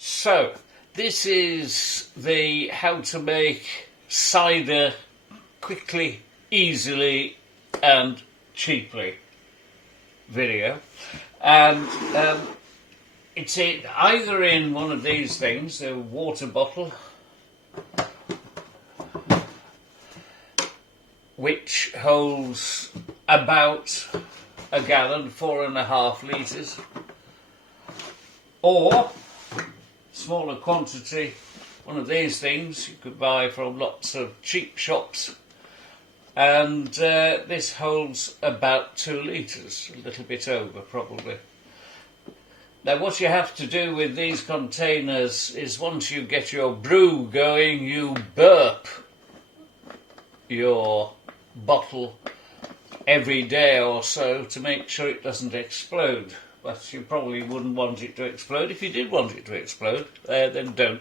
So, this is the how to make cider quickly, easily and cheaply video. And it's either in one of these things, a water bottle, which holds about a gallon, 4.5 litres, or smaller quantity, one of these things you could buy from lots of cheap shops, and this holds about 2 litres, a little bit over probably. Now what you have to do with these containers is once you get your brew going, you burp your bottle every day or so to make sure it doesn't explode. But you probably wouldn't want it to explode. If you did want it to explode, then don't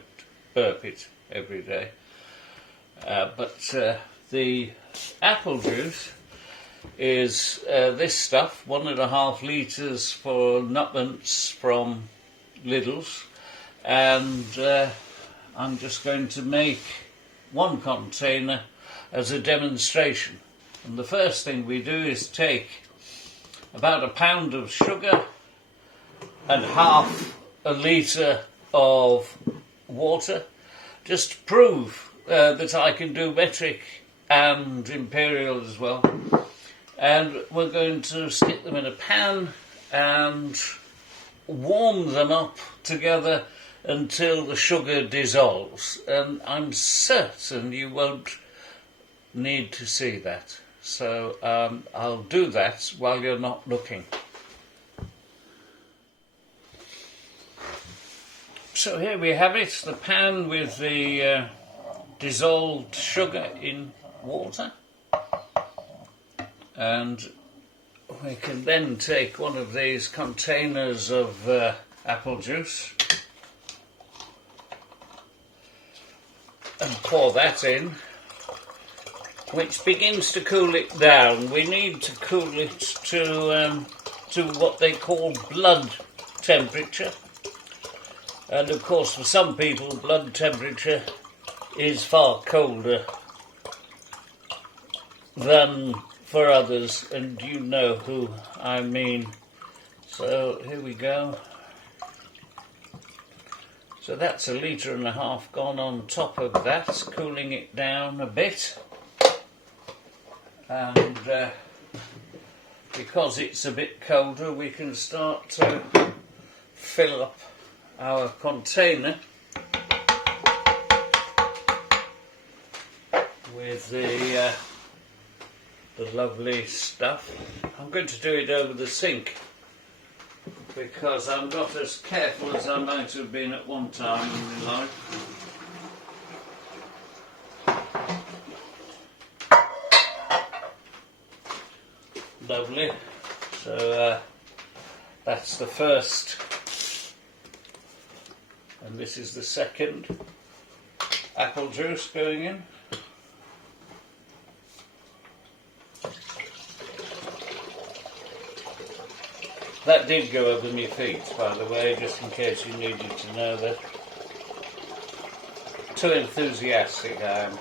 burp it every day. But the apple juice is this stuff, 1.5 litres for nubbins from Lidl's, and I'm just going to make one container as a demonstration. And the first thing we do is take about a pound of sugar and half a litre of water, just to prove that I can do metric and imperial as well. And we're going to stick them in a pan and warm them up together until the sugar dissolves. And I'm certain you won't need to see that. So I'll do that while you're not looking. So here we have it, the pan with the dissolved sugar in water, and we can then take one of these containers of apple juice and pour that in, which begins to cool it down. We need to cool it to what they call blood temperature. And of course, for some people, blood temperature is far colder than for others, and you know who I mean. So here we go. So that's 1.5 litres gone on top of that, cooling it down a bit. And because it's a bit colder, we can start to fill up our container with the lovely stuff. I'm going to do it over the sink because I'm not as careful as I might have been at one time in my life. Lovely. So that's the first. And this is the second apple juice going in. That did go over my feet, by the way, just in case you needed to know that. Too enthusiastic I am.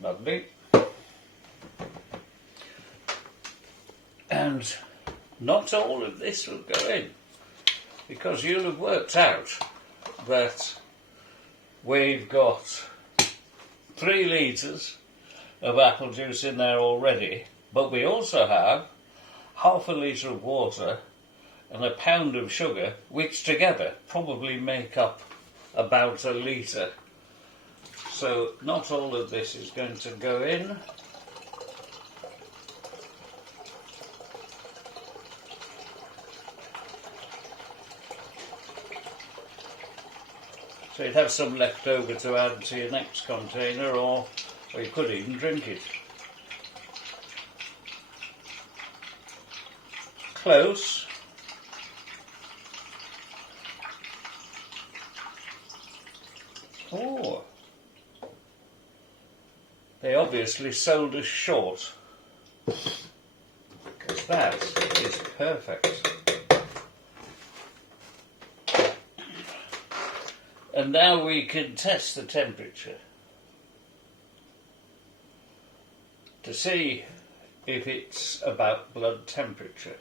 Lovely. And not all of this will go in, because you'll have worked out that we've got 3 litres of apple juice in there already, but we also have half a litre of water and a pound of sugar, which together probably make up about 1 litre. So not all of this is going to go in. So you'd have some left over to add to your next container, or you could even drink it. Close. Oh, they obviously sold us short, because that is perfect. And now we can test the temperature to see if it's about blood temperature.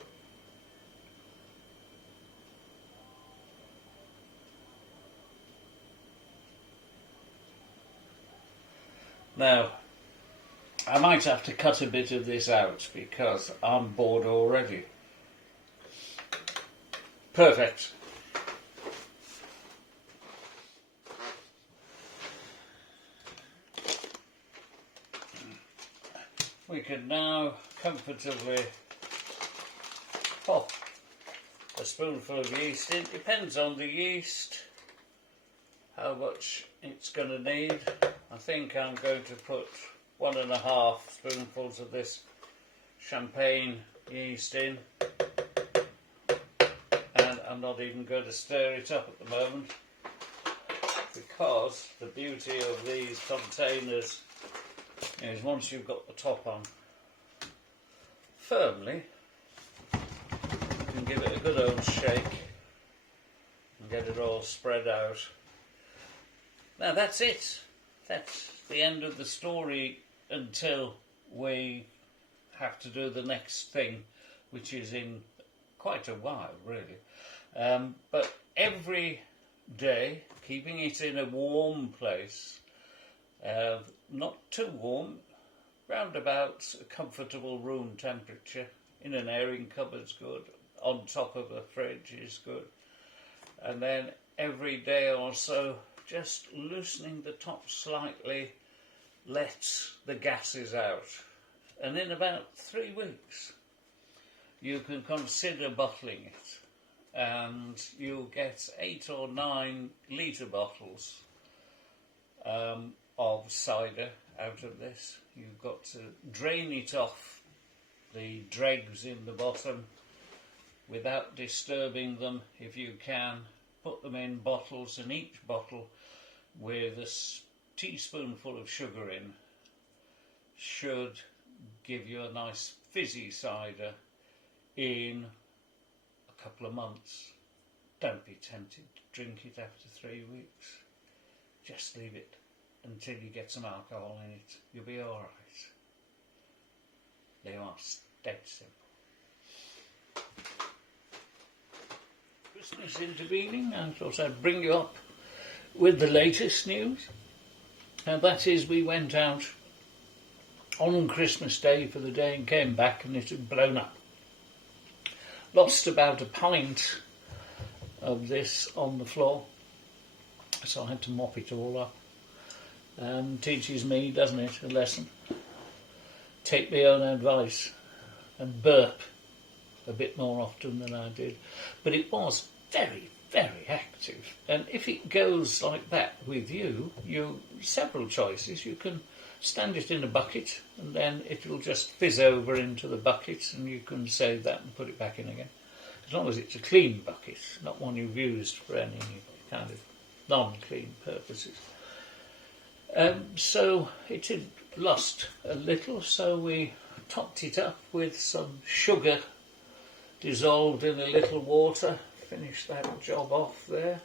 Now, I might have to cut a bit of this out because I'm bored already. Perfect. We can now comfortably pop a spoonful of yeast in. Depends on the yeast, how much it's going to need. I think I'm going to put 1.5 spoonfuls of this champagne yeast in, and I'm not even going to stir it up at the moment, because the beauty of these containers is once you've got the top on firmly, you can give it a good old shake and get it all spread out. Now that's it. That's the end of the story until we have to do the next thing, which is in quite a while, really. But every day, keeping it in a warm place, not too warm, round about a comfortable room temperature. In an airing cupboard's good, on top of a fridge is good. And then every day or so, just loosening the top slightly lets the gases out. And in about 3 weeks, you can consider bottling it. And you'll get 8 or 9 litre bottles of cider out of this. You've got to drain it off the dregs in the bottom without disturbing them if you can. Put them in bottles, and each bottle with a teaspoonful of sugar in should give you a nice fizzy cider in a couple of months. Don't be tempted to drink it after 3 weeks. Just leave it until you get some alcohol in it. You'll be all right. They are dead simple. Christmas intervening, I thought I'd bring you up with the latest news. And that is, we went out on Christmas Day for the day and came back and it had blown up. Lost about a pint of this on the floor, so I had to mop it all up. Teaches me, doesn't it, a lesson. Take my own advice and burp a bit more often than I did. But it was very, very active. And if it goes like that with you, several choices. You can stand it in a bucket and then it'll just fizz over into the bucket and you can save that and put it back in again. As long as it's a clean bucket, not one you've used for any kind of non-clean purposes. So it had lost a little, so we topped it up with some sugar dissolved in a little water. Finished that job off there.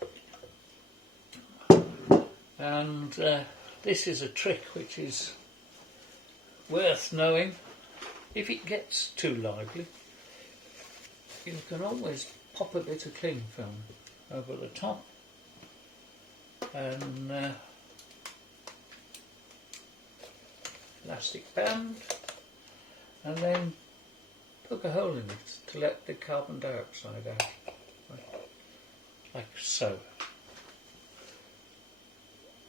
And this is a trick which is worth knowing. If it gets too lively, you can always pop a bit of cling film over the top and elastic band, and then poke a hole in it to let the carbon dioxide out, like so.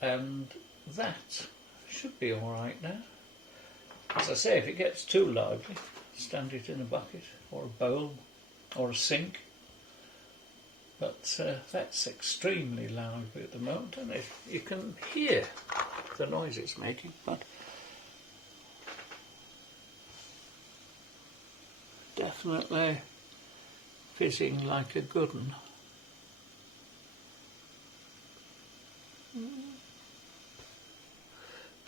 And that should be alright now. As I say, if it gets too lively, stand it in a bucket or a bowl or a sink. But that's extremely lively at the moment, and you can hear the noise it's making, but definitely fizzing like a good one.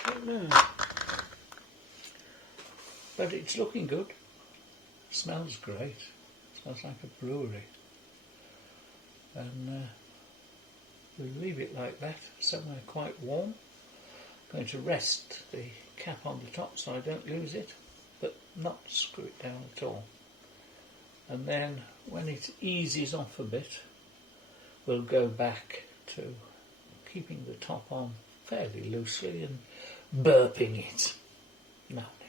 don't know. But it's looking good. Smells great. Smells like a brewery. And we'll leave it like that, somewhere quite warm. Going to rest the cap on the top so I don't lose it, but not screw it down at all. And then when it eases off a bit, we'll go back to keeping the top on fairly loosely and burping it now and